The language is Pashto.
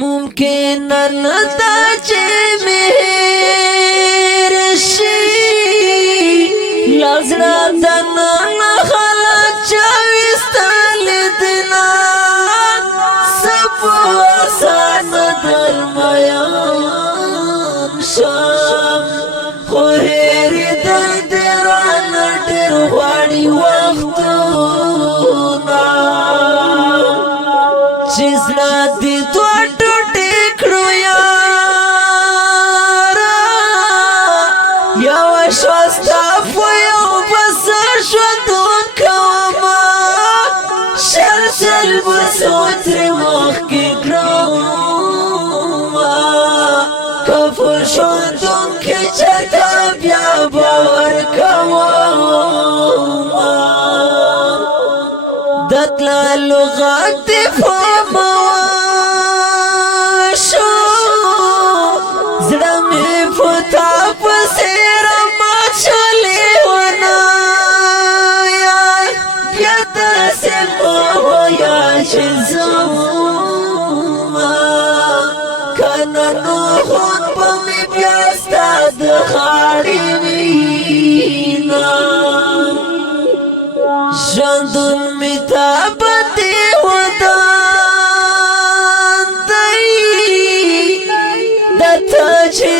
ممکن نتا چې مهر شي لازړه دنه خلک چاويستل دنا سپو آسان درمیان شام خو هیر دل دران ډېر غواړي وختونه چې زړه دې دوه ټوټې کړو یاره یوه شوه ستا په یو بس ژوندون کومه شل بسو ترې مخکې کړمه کفر ژوندون کې چېرته بیا باور کومه د تللو غږ دې فهموشو زړه مې په تا پسې راماچولی ونه بیا داسې مه وایه چې زما که نه نو خون به مې بیا ستا د غاړې وینه ژوندون می تا باندې ودان دی د تا چې